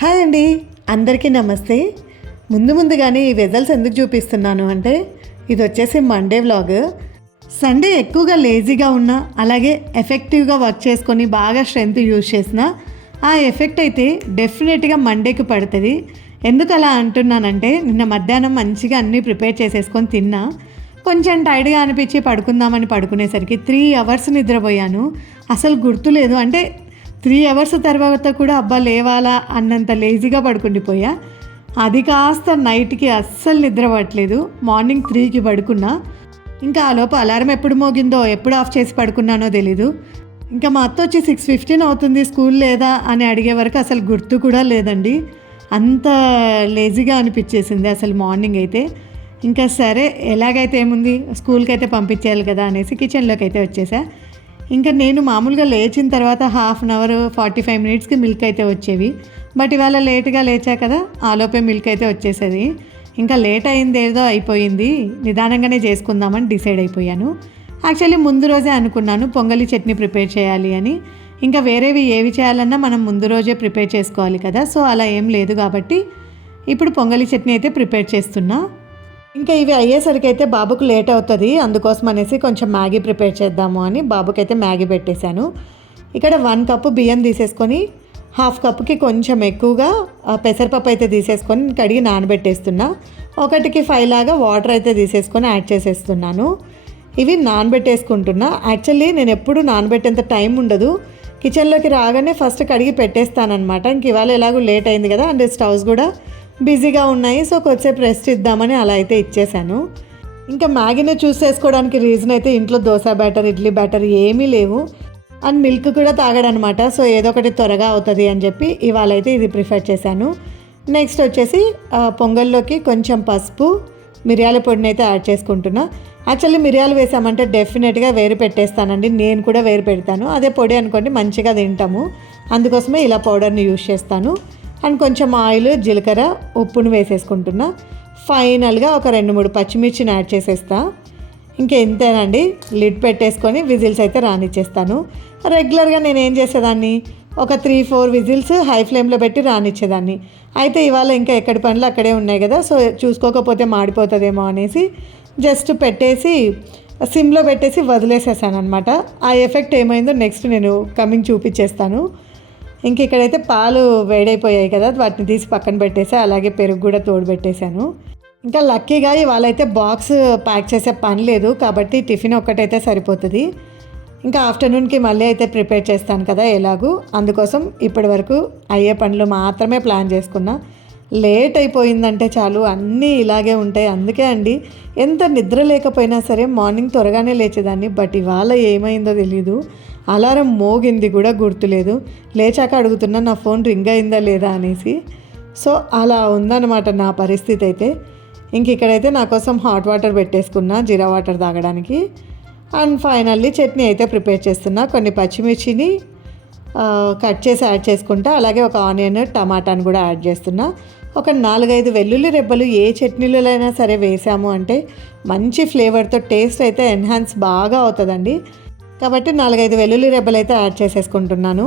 Hi అండి. అందరికీ నమస్తే. ముందు ముందుగానే ఈ వెజల్స్ ఎందుకు చూపిస్తున్నాను అంటే ఇది వచ్చేసి మండే వ్లాగ్ సండే ఎక్కువగా లేజీగా ఉన్నా అలాగే ఎఫెక్టివ్గా వర్క్ చేసుకొని బాగా స్ట్రెంత్ యూజ్ చేసిన ఆ ఎఫెక్ట్ అయితే డెఫినెట్గా మండేకి పడుతుంది. ఎందుకు అలా అంటున్నానంటే నిన్న మధ్యాహ్నం మంచిగా అన్నీ ప్రిపేర్ చేసేసుకొని తిన్నా కొంచెం టైర్డ్గా అనిపించి పడుకుందామని పడుకునేసరికి త్రీ అవర్స్ నిద్రపోయాను. అసలు గుర్తులేదు. అంటే త్రీ అవర్స్ తర్వాత కూడా అబ్బా లేవాలా అన్నంత లేజీగా పడుకుండిపోయా. అది కాస్త నైట్కి అస్సలు నిద్ర పట్టలేదు. మార్నింగ్ త్రీకి పడుకున్నా. ఇంకా ఆ లోపు అలారం ఎప్పుడు మోగిందో ఎప్పుడు ఆఫ్ చేసి పడుకున్నానో తెలీదు. ఇంకా మా అత్త వచ్చి సిక్స్ ఫిఫ్టీన్ అవుతుంది స్కూల్ లేదా అని అడిగే వరకు అసలు గుర్తు కూడా లేదండి. అంత లేజీగా అనిపించేసింది అసలు మార్నింగ్ అయితే. ఇంకా సరే ఎలాగైతే ఏముంది? స్కూల్కి అయితే పంపించేయాలి కదా అనేసి కిచెన్లోకి అయితే వచ్చేసా. ఇంకా నేను మామూలుగా లేచిన తర్వాత half an hour forty five మినిట్స్కి మిల్క్ అయితే వచ్చేవి. బట్ ఇవాళ లేట్గా లేచా కదా ఆలోపే మిల్క్ అయితే వచ్చేసేది. ఇంకా లేట్ అయింది ఏదో అయిపోయింది. నిదానంగానే చేసుకుందామని డిసైడ్ అయిపోయాను. యాక్చువల్లీ ముందు రోజే అనుకున్నాను పొంగలి చట్నీ ప్రిపేర్ చేయాలి అని. ఇంకా వేరేవి ఏవి చేయాలన్నా మనం ముందు రోజే ప్రిపేర్ చేసుకోవాలి కదా సో అలా ఏం లేదు కాబట్టి ఇప్పుడు పొంగలి చట్నీ అయితే ప్రిపేర్ చేస్తున్నా. ఇంకా ఇవి అయ్యేసరికి అయితే బాబుకు లేట్ అవుతుంది. అందుకోసం అనేసి కొంచెం మ్యాగీ ప్రిపేర్ చేద్దాము అని బాబుకి అయితే మ్యాగీ పెట్టేశాను. ఇక్కడ వన్ కప్పు బియ్యం తీసేసుకొని హాఫ్ కప్కి కొంచెం ఎక్కువగా పెసరపప్పు అయితే తీసేసుకొని కడిగి నానబెట్టేస్తున్నా. ఒకటికి ఫైవ్ లాగా వాటర్ అయితే తీసేసుకొని యాడ్ చేసేస్తున్నాను. ఇవి నానబెట్టేసుకుంటున్నా. యాక్చువల్లీ నేను ఎప్పుడు నానబెట్టేంత టైం ఉండదు. కిచెన్లోకి రాగానే ఫస్ట్ కడిగి పెట్టేస్తానమాట ఇంక ఇవాళ ఎలాగో లేట్ అయింది కదా అండ్ స్టవ్స్ కూడా బిజీగా ఉన్నాయి సో కొద్దిసేపు రెస్ట్ ఇద్దామని అలా అయితే ఇచ్చేసాను. ఇంకా మ్యాగీని చూస్ చేసుకోవడానికి రీజన్ అయితే ఇంట్లో దోశ బ్యాటర్ ఇడ్లీ బ్యాటర్ ఏమీ లేవు. అండ్ మిల్క్ కూడా తాగడనమాట సో ఏదో ఒకటి త్వరగా అవుతుంది అని చెప్పి ఇవాళ అయితే ఇది ప్రిఫర్ చేశాను. నెక్స్ట్ వచ్చేసి పొంగల్లోకి కొంచెం పసుపు మిరియాల పొడిని అయితే యాడ్ చేసుకుంటున్నా. యాక్చువల్లీ మిరియాలు వేసామంటే డెఫినెట్గా వేరు పెట్టేస్తానండి నేను కూడా వేరు పెడతాను. అదే పొడి అనుకోండి మంచిగా తింటాము. అందుకోసమే ఇలా పౌడర్ని యూస్ చేస్తాను. అండ్ కొంచెం ఆయిల్ జీలకర్ర ఉప్పును వేసేసుకుంటున్నా. ఫైనల్గా ఒక రెండు మూడు పచ్చిమిర్చిని యాడ్ చేసేస్తా. ఇంకెంతేనండి? లిడ్ పెట్టేసుకొని విజిల్స్ అయితే రానిచ్చేస్తాను. రెగ్యులర్గా నేను ఏం చేసేదాన్ని? ఒక త్రీ ఫోర్ విజిల్స్ హై ఫ్లేమ్లో పెట్టి రానిచ్చేదాన్ని. అయితే ఇవాళ ఇంకా ఎక్కడి పనులు అక్కడే ఉన్నాయి కదా సో చూసుకోకపోతే మాడిపోతుందేమో అనేసి జస్ట్ పెట్టేసి సిమ్లో పెట్టేసి వదిలేసేసాను అనమాట ఆ ఎఫెక్ట్ ఏమైందో నెక్స్ట్ నేను కమింగ్ చూపించేస్తాను. ఇంక ఇక్కడైతే పాలు వేడైపోయాయి కదా వాటిని తీసి పక్కన పెట్టేసి అలాగే పెరుగు కూడా తోడు పెట్టేశాను. ఇంకా లక్కీగా ఇవాళైతే బాక్స్ ప్యాక్ చేసే పని లేదు కాబట్టి టిఫిన్ ఒక్కటైతే సరిపోతుంది. ఇంకా ఆఫ్టర్నూన్కి మళ్ళీ అయితే ప్రిపేర్ చేస్తాను కదా ఎలాగూ అందుకోసం ఇప్పటి వరకు అయ్యే పనులు మాత్రమే ప్లాన్ చేసుకున్నా. లేట్ అయిపోయిందంటే చాలు అన్నీ ఇలాగే ఉంటాయి అందుకే అండి. ఎంత నిద్ర లేకపోయినా సరే మార్నింగ్ త్వరగానే లేచేదాన్ని బట్ ఇవాళ ఏమైందో తెలీదు. అలారం మోగింది కూడా గుర్తులేదు. లేచాక అడుగుతున్నా నా ఫోన్ రింగ్ అయిందా లేదా? అనేసి. సో అలా ఉందన్నమాట నా పరిస్థితి అయితే. ఇంక ఇక్కడైతే నా కోసం హాట్ వాటర్ పెట్టేసుకున్నా జీరా వాటర్ తాగడానికి. అండ్ ఫైనల్లీ చట్నీ అయితే ప్రిపేర్ చేస్తున్నా. కొన్ని పచ్చిమిర్చిని కట్ చేసి యాడ్ చేసుకుంటా. అలాగే ఒక ఆనియన్ టమాటాని కూడా యాడ్ చేస్తున్నా. ఒక నాలుగైదు వెల్లుల్లి రెబ్బలు ఏ చట్నీలైనా సరే వేసాము అంటే మంచి ఫ్లేవర్తో టేస్ట్ అయితే ఎన్హాన్స్ బాగా అవుతుందండి. కాబట్టి నాలుగైదు వెల్లుల్లి రెబ్బలు అయితే యాడ్ చేసేసుకుంటున్నాను.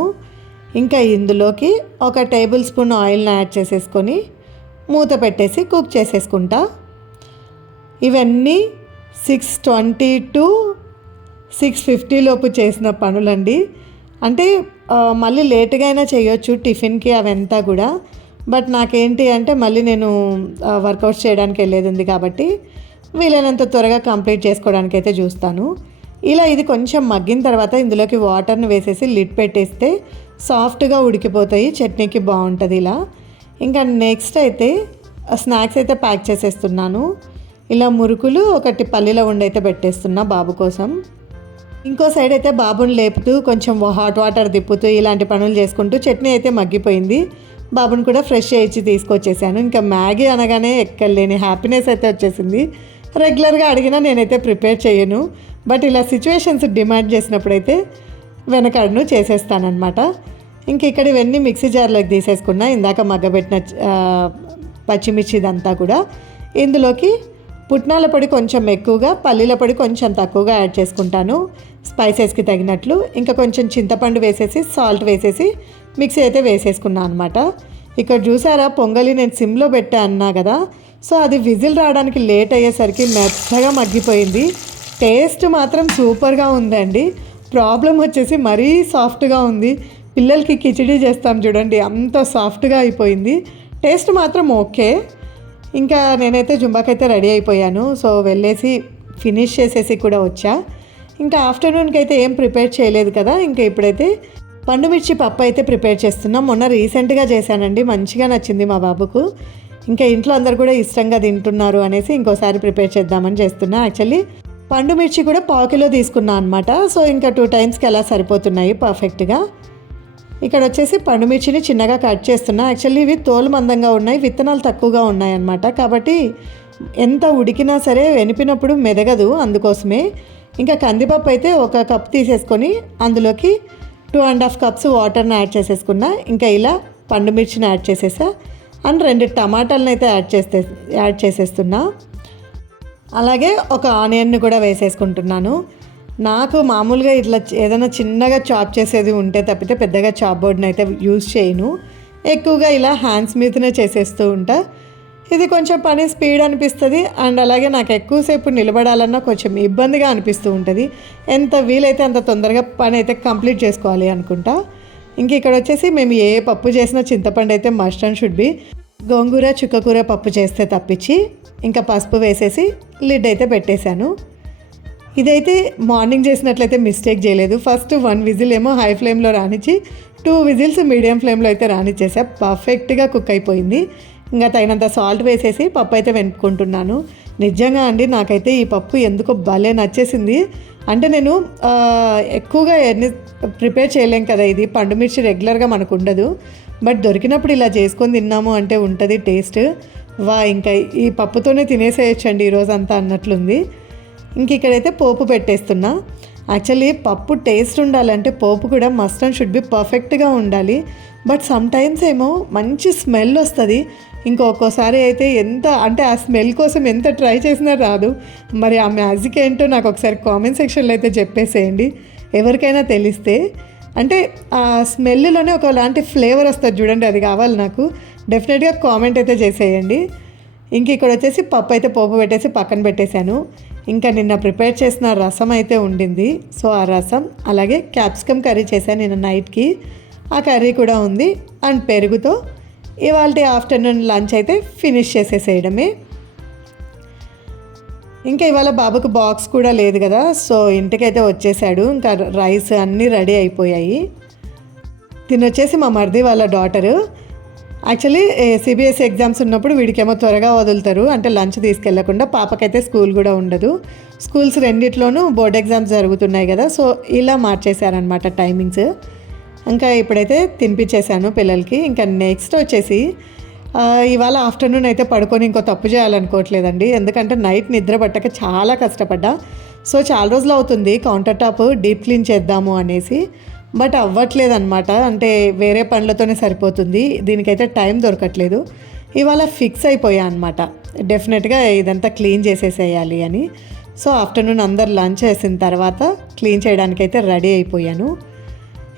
ఇంకా ఇందులోకి ఒక టేబుల్ స్పూన్ ఆయిల్ని యాడ్ చేసేసుకొని మూత పెట్టేసి కుక్ చేసేసుకుంటా. ఇవన్నీ six twenty to six fifty లోపు చేసిన పనులండి. అంటే మళ్ళీ లేట్గా అయినా చేయొచ్చు టిఫిన్కి అవంతా కూడా. బట్ నాకేంటి అంటే మళ్ళీ నేను వర్కౌట్స్ చేయడానికి వెళ్ళేది ఉంది కాబట్టి వీలైనంత త్వరగా కంప్లీట్ చేసుకోవడానికి అయితే చూస్తాను. ఇలా ఇది కొంచెం మగ్గిన తర్వాత ఇందులోకి వాటర్ని వేసేసి లిడ్ పెట్టేస్తే సాఫ్ట్గా ఉడికిపోతాయి. చట్నీకి బాగుంటుంది ఇలా. ఇంకా నెక్స్ట్ అయితే స్నాక్స్ అయితే ప్యాక్ చేసేస్తున్నాను. ఇలా మురుకులు ఒకటి పల్లీల ఉండి అయితే పెట్టేస్తున్నా బాబు కోసం. ఇంకో సైడ్ అయితే బాబుని లేపుతూ కొంచెం హాట్ వాటర్ తిప్పుతూ ఇలాంటి పనులు చేసుకుంటూ చట్నీ అయితే మగ్గిపోయింది. బాబుని కూడా ఫ్రెష్ చేయించి తీసుకొచ్చేసాను. ఇంకా మ్యాగీ అనగానే ఎక్కడలేని హ్యాపీనెస్ అయితే వచ్చేసింది. రెగ్యులర్గా అడిగినా నేనైతే ప్రిపేర్ చేయను. బట్ ఇలా సిచ్యువేషన్స్ డిమాండ్ చేసినప్పుడైతే వెనకడును చేసేస్తానమాట ఇంక ఇక్కడ ఇవన్నీ మిక్సీ జార్లోకి తీసేసుకున్నా ఇందాక మగ్గబెట్టిన పచ్చిమిర్చి ఇదంతా కూడా. ఇందులోకి పుట్నాల పొడి కొంచెం ఎక్కువగా పల్లీల పొడి కొంచెం తక్కువగా యాడ్ చేసుకుంటాను స్పైసెస్కి తగినట్లు. ఇంకా కొంచెం చింతపండు వేసేసి సాల్ట్ వేసేసి మిక్సీ అయితే వేసేసుకున్నాను అనమాట ఇక్కడ చూసారా పొంగలి నేను సిమ్లో పెట్టా అన్నా కదా. సో అది విజిల్ రావడానికి లేట్ అయ్యేసరికి మెత్తగా మగ్గిపోయింది. టేస్ట్ మాత్రం సూపర్గా ఉందండి. ప్రాబ్లం వచ్చేసి మరీ సాఫ్ట్గా ఉంది. పిల్లలకి కిచిడి చేస్తాం చూడండి అంత సాఫ్ట్గా అయిపోయింది. టేస్ట్ మాత్రం ఓకే. ఇంకా నేనైతే జుంబాకైతే రెడీ అయిపోయాను. సో వెళ్ళేసి ఫినిష్ చేసేసి కూడా వచ్చా. ఇంకా ఆఫ్టర్నూన్కి అయితే ఏం ప్రిపేర్ చేయలేదు కదా ఇంకా ఇప్పుడైతే పండు మిర్చి పప్పు అయితే ప్రిపేర్ చేస్తున్నాం. మొన్న రీసెంట్గా చేశానండి మంచిగా నచ్చింది మా బాబుకు. ఇంకా ఇంట్లో అందరు కూడా ఇష్టంగా తింటున్నారు అనేసి ఇంకోసారి ప్రిపేర్ చేద్దామని చేస్తున్నా. యాక్చువల్లీ పండు మిర్చి కూడా పావు కిలో తీసుకున్నా అనమాట సో ఇంకా టూ టైమ్స్కి అలా సరిపోతున్నాయి పర్ఫెక్ట్గా ఇక్కడ వచ్చేసి పండు మిర్చిని చిన్నగా కట్ చేస్తున్నా. యాక్చువల్లీ ఇవి తోలు మందంగా ఉన్నాయి విత్తనాలు తక్కువగా ఉన్నాయి అన్నమాట. కాబట్టి ఎంత ఉడికినా సరే వెనిపినప్పుడు మెదగదు అందుకోసమే. ఇంకా కందిపప్పు అయితే ఒక కప్ తీసేసుకొని అందులోకి టూ అండ్ హాఫ్ కప్స్ వాటర్ని యాడ్ చేసేసుకున్నా. ఇంకా ఇలా పండు మిర్చిని యాడ్ చేసేసా. అండ్ రెండు టమాటాలను అయితే యాడ్ చేస్తే యాడ్ చేసేస్తున్నా. అలాగే ఒక ఆనియన్ని కూడా వేసేసుకుంటున్నాను. నాకు మామూలుగా ఇట్లా ఏదైనా చిన్నగా చాప్ చేసేది ఉంటే తప్పితే పెద్దగా చాప్ బోర్డ్ని అయితే యూజ్ చేయను. ఎక్కువగా ఇలా హ్యాండ్స్ మీదనే చేసేస్తూ ఉంటా. ఇది కొంచెం పని స్పీడ్ అనిపిస్తుంది. అండ్ అలాగే నాకు ఎక్కువసేపు నిలబడాలన్నా కొంచెం ఇబ్బందిగా అనిపిస్తూ ఉంటుంది. ఎంత వీలైతే అంత తొందరగా పని అయితే కంప్లీట్ చేసుకోవాలి అనుకుంటా. ఇంక ఇక్కడ వచ్చేసి మేము ఏ పప్పు చేసినా చింతపండు అయితే మస్ట్ అండ్ షుడ్ బి. గోంగూర చుక్కకూర పప్పు చేస్తే తప్పించి. ఇంకా పసుపు వేసేసి లిడ్ అయితే పెట్టేశాను. ఇదైతే మార్నింగ్ చేసినట్లయితే మిస్టేక్ చేయలేదు. ఫస్ట్ వన్ విజిల్ ఏమో హై ఫ్లేమ్లో రానిచ్చి టూ విజిల్స్ మీడియం ఫ్లేమ్లో అయితే రానిచ్చేసా పర్ఫెక్ట్గా కుక్ అయిపోయింది. ఇంకా తగినంత సాల్ట్ వేసేసి పప్పు అయితే వెనుక్కుంటున్నాను నిజంగా అండి నాకైతే ఈ పప్పు ఎందుకో భలే నచ్చేసింది. అంటే నేను ఎక్కువగా ఎన్ని ప్రిపేర్ చేయలేం కదా ఇది. పండు మిర్చి రెగ్యులర్గా మనకు ఉండదు. బట్ దొరికినప్పుడు ఇలా చేసుకొని తిన్నాము అంటే ఉంటుంది టేస్ట్. వా ఇంకా ఈ పప్పుతోనే తినేసేయచ్చండి ఈరోజు అంతా అన్నట్లుంది. ఇంక ఇక్కడైతే పోపు పెట్టేస్తున్నా. యాక్చువల్లీ పప్పు టేస్ట్ ఉండాలంటే పోపు కూడా మస్ట్ అండ్ షుడ్ బి పర్ఫెక్ట్గా ఉండాలి. బట్ సమ్ టైమ్స్ ఏమో మంచి స్మెల్ వస్తుంది. ఇంకొకసారి అయితే ఎంత అంటే ఆ స్మెల్ కోసం ఎంత ట్రై చేసినా రాదు. మరి ఆ మ్యాజిక్ ఏంటో నాకు ఒకసారి కామెంట్ సెక్షన్లో అయితే చెప్పేసేయండి. ఎవరికైనా తెలిస్తే. అంటే ఆ స్మెల్లోనే ఒకలాంటి ఫ్లేవర్ వస్తుంది చూడండి అది కావాలి నాకు. డెఫినెట్గా కామెంట్ అయితే చేసేయండి. ఇంక ఇక్కడ వచ్చేసి పప్పు అయితే పోపు పెట్టేసి పక్కన పెట్టేశాను. ఇంకా నిన్న ప్రిపేర్ చేసిన రసం అయితే ఉండింది. సో ఆ రసం అలాగే క్యాప్సికమ్ కర్రీ చేశాను నిన్న నైట్కి. ఆ కర్రీ కూడా ఉంది. అండ్ పెరుగుతో ఇవాళ ఆఫ్టర్నూన్ లంచ్ అయితే ఫినిష్ చేసేసేయడమే. ఇంకా ఇవాళ బాబుకు బాక్స్ కూడా లేదు కదా. సో ఇంటికైతే వచ్చేసాడు. ఇంకా రైస్ అన్నీ రెడీ అయిపోయాయి. తినొచ్చేసి మా మరిది వాళ్ళ డాటరు యాక్చువల్లీ సిబిఎస్ఈ ఎగ్జామ్స్ ఉన్నప్పుడు వీడికేమో త్వరగా వదులుతారు. అంటే లంచ్ తీసుకెళ్ళకుండా పాపకైతే స్కూల్ కూడా ఉండదు. స్కూల్స్ రెండిట్లోనూ బోర్డ్ ఎగ్జామ్స్ జరుగుతున్నాయి కదా. సో ఇలా మార్చేశారనమాట టైమింగ్స్. ఇంకా ఇప్పుడైతే తినిపించేశాను పిల్లలకి. ఇంకా నెక్స్ట్ వచ్చేసి ఇవాళ ఆఫ్టర్నూన్ అయితే పడుకొని ఇంకో తప్పు చేయాలనుకోవట్లేదండి. ఎందుకంటే నైట్ నిద్ర పట్టక చాలా కష్టపడ్డా. సో చాలా రోజులు అవుతుంది. కౌంటర్ టాప్ డీప్ క్లీన్ చేద్దాము అనేసి. బట్ అవ్వట్లేదు అనమాట అంటే వేరే పనులతోనే సరిపోతుంది. దీనికైతే టైం దొరకట్లేదు. ఇవాళ ఫిక్స్ అయిపోయా అనమాట డెఫినెట్గా ఇదంతా క్లీన్ చేసేసేయాలి అని. సో ఆఫ్టర్నూన్ అందరు లంచ్ చేసిన తర్వాత క్లీన్ చేయడానికైతే రెడీ అయిపోయాను.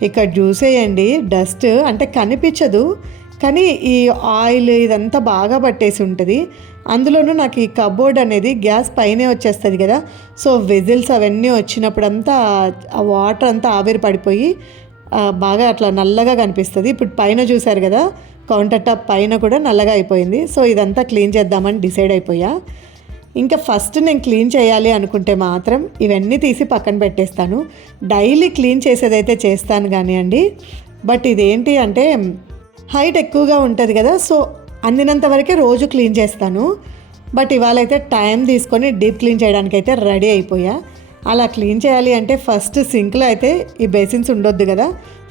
ఇక్కడ చూసేయండి డస్ట్ అంటే కనిపించదు. కానీ ఈ ఆయిల్ ఇదంతా బాగా పట్టేసి ఉంటుంది. అందులోనూ నాకు ఈ కబోర్డ్ అనేది గ్యాస్ పైనే వచ్చేస్తుంది కదా. సో వెజిల్స్ అవన్నీ వచ్చినప్పుడంతా ఆ వాటర్ అంతా ఆవిరి పడిపోయి బాగా అట్లా నల్లగా కనిపిస్తుంది. ఇప్పుడు పైన చూశారు కదా కౌంటర్ టాప్ పైన కూడా నల్లగా అయిపోయింది. సో ఇదంతా క్లీన్ చేద్దామని డిసైడ్ అయిపోయా. ఇంకా ఫస్ట్ నేను క్లీన్ చేయాలి అనుకుంటే మాత్రం ఇవన్నీ తీసి పక్కన పెట్టేస్తాను. డైలీ క్లీన్ చేసేదైతే చేస్తాను కానీ అండి బట్ ఇదేంటి అంటే హైట్ ఎక్కువగా ఉంటుంది కదా సో అందినంత వరకే రోజు క్లీన్ చేస్తాను. బట్ ఇవాళ అయితే టైం తీసుకొని డీప్ క్లీన్ చేయడానికి అయితే రెడీ అయిపోయా. అలా క్లీన్ చేయాలి అంటే ఫస్ట్ సింక్లో అయితే ఈ బేసిన్స్ ఉండొద్దు కదా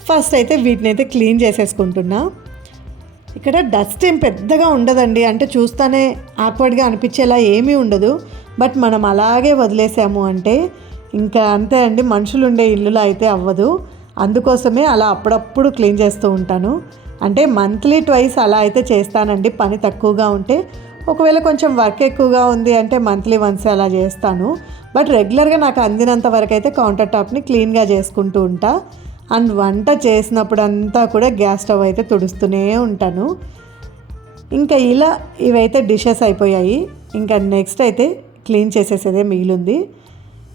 ఫస్ట్ అయితే వీటిని అయితే క్లీన్ చేసేసుకుంటున్నా. ఇక్కడ డస్ట్ ఏం పెద్దగా ఉండదండి అంటే చూస్తానే ఆక్వర్డ్గా అనిపించేలా ఏమీ ఉండదు. బట్ మనం అలాగే వదిలేసాము అంటే ఇంకా అంతే అండి మనుషులు ఉండే ఇల్లులో అయితే అవ్వదు. అందుకోసమే అలా అప్పుడప్పుడు క్లీన్ చేస్తూ ఉంటాను. అంటే మంత్లీ ట్వైస్ అలా అయితే చేస్తానండి. పని తక్కువగా ఉంటే ఒకవేళ కొంచెం వర్క్ ఎక్కువగా ఉంది అంటే మంత్లీ వన్స్ అలా చేస్తాను. బట్ రెగ్యులర్గా నాకు అందినంత వరకు అయితే కౌంటర్ టాప్ని క్లీన్గా చేసుకుంటూ ఉంటా. అండ్ వంట చేసినప్పుడు అంతా కూడా గ్యాస్ స్టవ్ అయితే తుడుస్తూనే ఉంటాను. ఇంకా ఇలా ఇవైతే డిషెస్ అయిపోయాయి. ఇంకా నెక్స్ట్ అయితే క్లీన్ చేసేసేదే మిగిలింది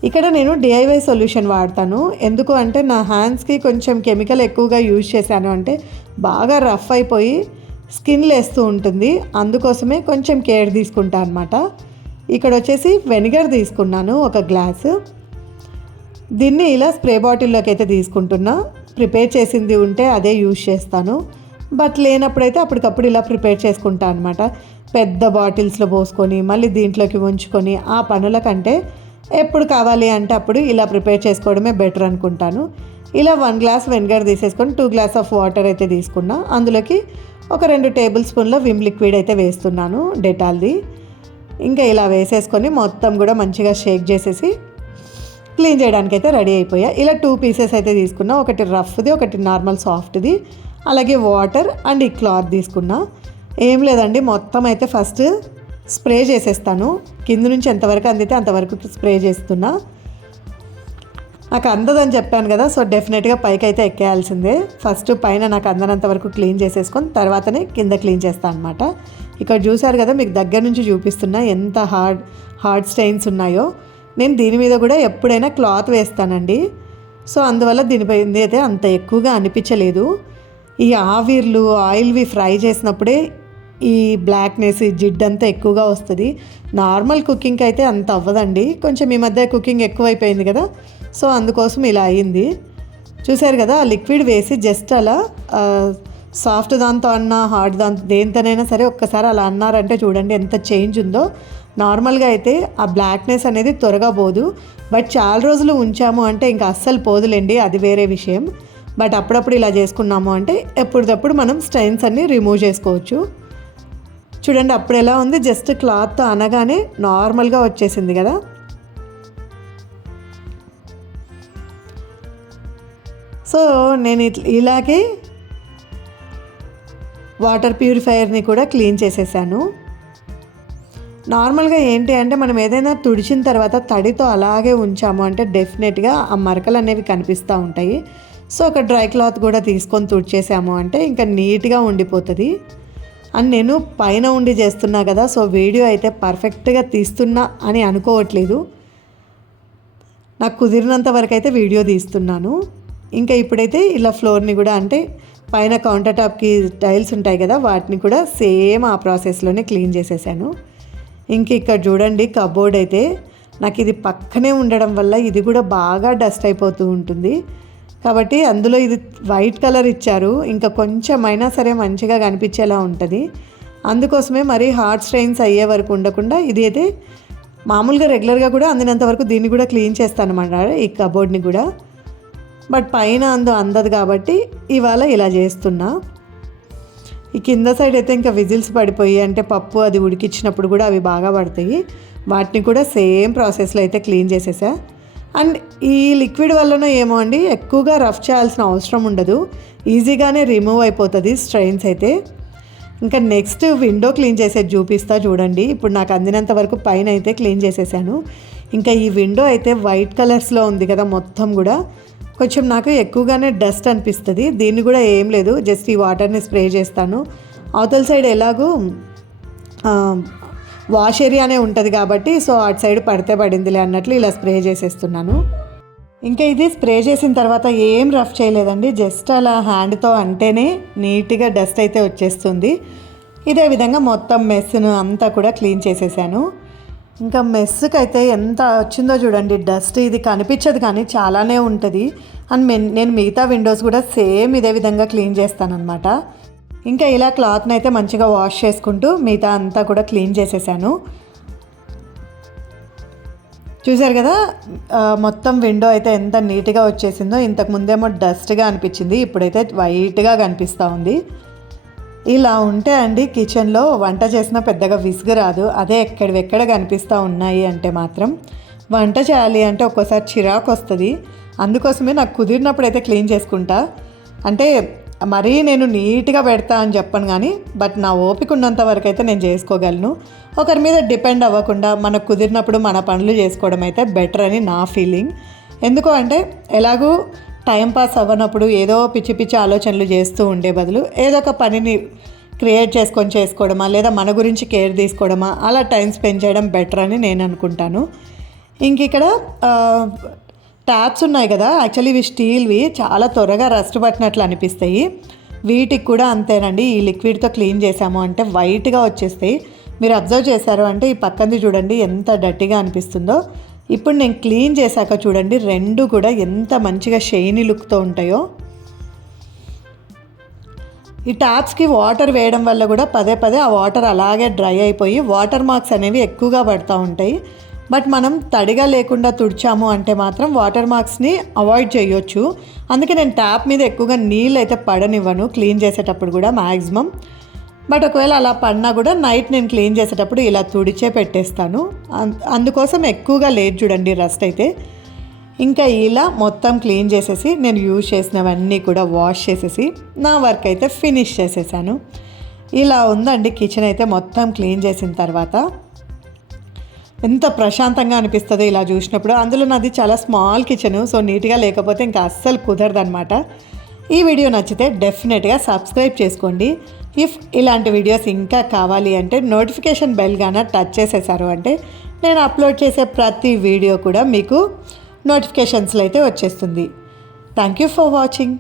ఇక్కడ నేను డిఐవై సొల్యూషన్ వాడతాను. ఎందుకు అంటే నా హ్యాండ్స్కి కొంచెం కెమికల్ ఎక్కువగా యూజ్ చేశాను అంటే బాగా రఫ్ అయిపోయి స్కిన్ లేస్తూ ఉంటుంది. అందుకోసమే కొంచెం కేర్ తీసుకుంటా అనమాట ఇక్కడ వచ్చేసి వెనిగర్ తీసుకున్నాను ఒక గ్లాసు. దీన్ని ఇలా స్ప్రే బాటిల్లోకి అయితే తీసుకుంటున్నా. ప్రిపేర్ చేసింది ఉంటే అదే యూజ్ చేస్తాను. బట్ లేనప్పుడైతే అప్పటికప్పుడు ఇలా ప్రిపేర్ చేసుకుంటా అనమాట పెద్ద బాటిల్స్లో పోసుకొని మళ్ళీ దీంట్లోకి ఉంచుకొని ఆ పనుల కంటే ఎప్పుడు కావాలి అంటే అప్పుడు ఇలా ప్రిపేర్ చేసుకోవడమే బెటర్ అనుకుంటాను. ఇలా వన్ గ్లాస్ వెనిగర్ తీసేసుకొని టూ గ్లాస్ ఆఫ్ వాటర్ అయితే తీసుకున్నా. అందులోకి ఒక రెండు టేబుల్ స్పూన్ల విమ్ లిక్విడ్ అయితే వేస్తున్నాను డెటాల్ది. ఇంకా ఇలా వేసేసుకొని మొత్తం కూడా మంచిగా షేక్ చేసేసి క్లీన్ చేయడానికి అయితే రెడీ అయిపోయా. ఇలా టూ పీసెస్ అయితే తీసుకున్నా ఒకటి రఫ్ది ఒకటి నార్మల్ సాఫ్ట్ది అలాగే వాటర్ అండ్ ఈ క్లాత్ తీసుకున్నా. ఏం లేదండి మొత్తం అయితే ఫస్ట్ స్ప్రే చేసేస్తాను. కింద నుంచి ఎంతవరకు అందితే అంతవరకు స్ప్రే చేస్తున్నా. నాకు అందదని చెప్పాను కదా సో డెఫినెట్గా పైకి అయితే ఎక్కేయాల్సిందే. ఫస్ట్ పైన నాకు అందనంత వరకు క్లీన్ చేసేసుకొని తర్వాతనే కింద క్లీన్ చేస్తాను అనమాట ఇక్కడ చూశారు కదా మీకు దగ్గర నుంచి చూపిస్తున్నా ఎంత హార్డ్ హార్డ్ స్టెయిన్స్ ఉన్నాయో. నేను దీని మీద కూడా ఎప్పుడైనా క్లాత్ వేస్తానండి. సో అందువల్ల దీనిపై అయితే అంత ఎక్కువగా అనిపించలేదు. ఈ ఆవిర్లు ఆయిల్వి ఫ్రై చేసినప్పుడే ఈ బ్లాక్నెస్ ఈ జిడ్ అంతా ఎక్కువగా వస్తుంది. నార్మల్ కుకింగ్కి అయితే అంత అవ్వదండి. కొంచెం ఈ మధ్య కుకింగ్ ఎక్కువైపోయింది కదా. సో అందుకోసం ఇలా అయింది చూశారు కదా ఆ లిక్విడ్ వేసి జస్ట్ అలా సాఫ్ట్ దాంతో అన్నా హార్డ్ దాంతో దేంతోనైనా సరే ఒక్కసారి అలా అన్నారంటే చూడండి ఎంత చేంజ్ ఉందో. నార్మల్గా అయితే ఆ బ్లాక్నెస్ అనేది త్వరగా పోదు. బట్ చాలా రోజులు ఉంచాము అంటే ఇంకా అస్సలు పోదులేండి అది వేరే విషయం. బట్ అప్పుడప్పుడు ఇలా చేసుకున్నాము అంటే ఎప్పటికప్పుడు మనం స్టైన్స్ అన్ని రిమూవ్ చేసుకోవచ్చు. చూడండి అప్పుడు ఎలా ఉంది జస్ట్ క్లాత్ అనగానే నార్మల్గా వచ్చేసింది కదా. సో నేను ఇలాగే వాటర్ ప్యూరిఫైయర్ని కూడా క్లీన్ చేసేసాను. నార్మల్గా ఏంటి అంటే మనం ఏదైనా తుడిచిన తర్వాత తడితో అలాగే ఉంచాము అంటే డెఫినెట్గా ఆ మరకలు అనేవి కనిపిస్తూ ఉంటాయి. సో ఒక డ్రై క్లాత్ కూడా తీసుకొని తుడిచేసాము అంటే ఇంకా నీట్గా ఉండిపోతుంది. అని నేను పైన ఉండి చేస్తున్నా కదా సో వీడియో అయితే పర్ఫెక్ట్గా తీస్తున్నా అని అనుకోవట్లేదు. నాకు కుదిరినంత వరకు అయితే వీడియో తీస్తున్నాను. ఇంకా ఇప్పుడైతే ఇలా ఫ్లోర్ని కూడా అంటే పైన కౌంటర్ టాప్కి టైల్స్ ఉంటాయి కదా వాటిని కూడా సేమ్ ఆ ప్రాసెస్లోనే క్లీన్ చేసేసాను. ఇంక ఇక్కడ చూడండి కబోర్డ్ అయితే నాకు ఇది పక్కనే ఉండడం వల్ల ఇది కూడా బాగా డస్ట్ అయిపోతూ ఉంటుంది. కాబట్టి అందులో ఇది వైట్ కలర్ ఇచ్చారు ఇంకా కొంచెం అయినా సరే మంచిగా కనిపించేలా ఉంటుంది. అందుకోసమే మరి హార్ట్ స్ట్రెయిన్స్ అయ్యే వరకు ఉండకుండా ఇది అయితే మామూలుగా రెగ్యులర్గా కూడా అందినంత వరకు దీన్ని కూడా క్లీన్ చేస్తాను అన్నమాట ఈ కబోర్డ్ని కూడా. బట్ పైన అందు అందదు కాబట్టి ఇవాళ ఇలా చేస్తున్నా. ఈ కింద సైడ్ అయితే ఇంకా విజిల్స్ పడిపోయి అంటే పప్పు అది ఉడికిచ్చినప్పుడు కూడా అవి బాగా పడతాయి. వాటిని కూడా సేమ్ ప్రాసెస్లో అయితే క్లీన్ చేసేసా. అండ్ ఈ లిక్విడ్ వల్లనో ఏమో అండి ఎక్కువగా రఫ్ చేయాల్సిన అవసరం ఉండదు. ఈజీగానే రిమూవ్ అయిపోతుంది స్ట్రెయిన్స్ అయితే. ఇంకా నెక్స్ట్ విండో క్లీన్ చేసేది చూపిస్తా చూడండి. ఇప్పుడు నాకు అందినంత వరకు పైన అయితే క్లీన్ చేసేసాను. ఇంకా ఈ విండో అయితే వైట్ కలర్స్లో ఉంది కదా మొత్తం కూడా. కొంచెం నాకు ఎక్కువగానే డస్ట్ అనిపిస్తుంది. దీన్ని కూడా ఏం లేదు. జస్ట్ ఈ వాటర్ని స్ప్రే చేస్తాను. అవతల సైడ్ ఎలాగూ వాష్ ఏరియానే ఉంటుంది కాబట్టి సో అటు సైడ్ పడితే పడిందిలే అన్నట్లు ఇలా స్ప్రే చేసేస్తున్నాను. ఇంకా ఇది స్ప్రే చేసిన తర్వాత ఏం రఫ్ చేయలేదండి. జస్ట్ అలా హ్యాండ్తో అంటేనే నీట్గా డస్ట్ అయితే వచ్చేస్తుంది. ఇదే విధంగా మొత్తం మెస్ను అంతా కూడా క్లీన్ చేసేసాను. ఇంకా మెస్సుకి అయితే ఎంత వచ్చిందో చూడండి. డస్ట్ ఇది కనిపించదు కానీ చాలానే ఉంటుంది. అండ్ నేను మిగతా విండోస్ కూడా సేమ్ ఇదే విధంగా క్లీన్ చేస్తానన్నమాట. ఇంకా ఇలా క్లాత్ని అయితే మంచిగా వాష్ చేసుకుంటూ మిగతా అంతా కూడా క్లీన్ చేసేసాను. చూశారు కదా? మొత్తం విండో అయితే ఎంత నీట్గా వచ్చేసిందో. ఇంతకు ముందేమో డస్ట్గా అనిపించింది. ఇప్పుడైతే వైట్గా కనిపిస్తూ ఉంది. ఇలా ఉంటే అండి కిచెన్లో వంట చేసిన పెద్దగా విసుగు రాదు. అదే ఎక్కడెక్కడ కనిపిస్తూ ఉన్నాయి అంటే మాత్రం వంట చేయాలి అంటే ఒక్కోసారి చిరాకు వస్తుంది. అందుకోసమే నాకు కుదిరినప్పుడు అయితే క్లీన్ చేసుకుంటా. అంటే మరీ నేను నీట్గా పెడతా అని చెప్పను కానీ బట్ నా ఓపిక ఉన్నంత వరకు అయితే నేను చేసుకోగలను. ఒకరి మీద డిపెండ్ అవ్వకుండా మనకు కుదిరినప్పుడు మన పనులు చేసుకోవడం అయితే బెటర్ అని నా ఫీలింగ్. ఎందుకు అంటే ఎలాగూ టైం పాస్ అవ్వనప్పుడు ఏదో పిచ్చి పిచ్చి ఆలోచనలు చేస్తూ ఉండే బదులు ఏదో ఒక పనిని క్రియేట్ చేసుకొని చేసుకోవడమా లేదా మన గురించి కేర్ తీసుకోవడమా అలా టైం స్పెండ్ చేయడం బెటర్ అని నేను అనుకుంటాను. ఇంక ఇక్కడ ట్యాప్స్ ఉన్నాయి కదా యాక్చువల్లీ ఇవి స్టీల్వి చాలా త్వరగా రస్ట్ పట్టినట్లు అనిపిస్తాయి. వీటికి కూడా అంతేనండి ఈ లిక్విడ్తో క్లీన్ చేసాము అంటే వైట్గా వచ్చేస్తాయి. మీరు అబ్జర్వ్ చేశారు అంటే ఈ పక్కంది చూడండి ఎంత డట్టిగా అనిపిస్తుందో. ఇప్పుడు నేను క్లీన్ చేశాక చూడండి రెండు కూడా ఎంత మంచిగా షైనీ లుక్తో ఉంటాయో. ఈ టాప్స్కి వాటర్ వేయడం వల్ల కూడా పదే పదే ఆ వాటర్ అలాగే డ్రై అయిపోయి వాటర్ మార్క్స్ అనేవి ఎక్కువగా పడుతూ ఉంటాయి. బట్ మనం తడిగా లేకుండా తుడిచాము అంటే మాత్రం వాటర్ మార్క్స్ని అవాయిడ్ చేయొచ్చు. అందుకే నేను ట్యాప్ మీద ఎక్కువగా నీళ్ళు అయితే పడనివ్వను క్లీన్ చేసేటప్పుడు కూడా మ్యాక్సిమం బట్ ఒకవేళ అలా పడినా కూడా నైట్ నేను క్లీన్ చేసేటప్పుడు ఇలా తుడిచే పెట్టేస్తాను. అం- అందుకోసం ఎక్కువగా లేట్ చూడండి రస్ట్ అయితే. ఇంకా ఇలా మొత్తం క్లీన్ చేసేసి నేను యూజ్ చేసినవన్నీ కూడా వాష్ చేసేసి నా వర్క్ అయితే ఫినిష్ చేసేసాను. ఇలా ఉందండి కిచెన్ అయితే మొత్తం క్లీన్ చేసిన తర్వాత. ఎంత ప్రశాంతంగా అనిపిస్తుంది ఇలా చూసినప్పుడు. అందులో నాది చాలా స్మాల్ కిచెన్ సో నీట్గా లేకపోతే ఇంకా అస్సలు కుదరదనమాట ఈ వీడియో నచ్చితే డెఫినెట్గా సబ్స్క్రైబ్ చేసుకోండి. ఇఫ్ ఇలాంటి వీడియోస్ ఇంకా కావాలి అంటే నోటిఫికేషన్ బెల్ గాన టచ్ చేసేసారు అంటే నేను అప్లోడ్ చేసే ప్రతి వీడియో కూడా మీకు నోటిఫికేషన్స్లో అయితే వచ్చేస్తుంది. Thank you for watching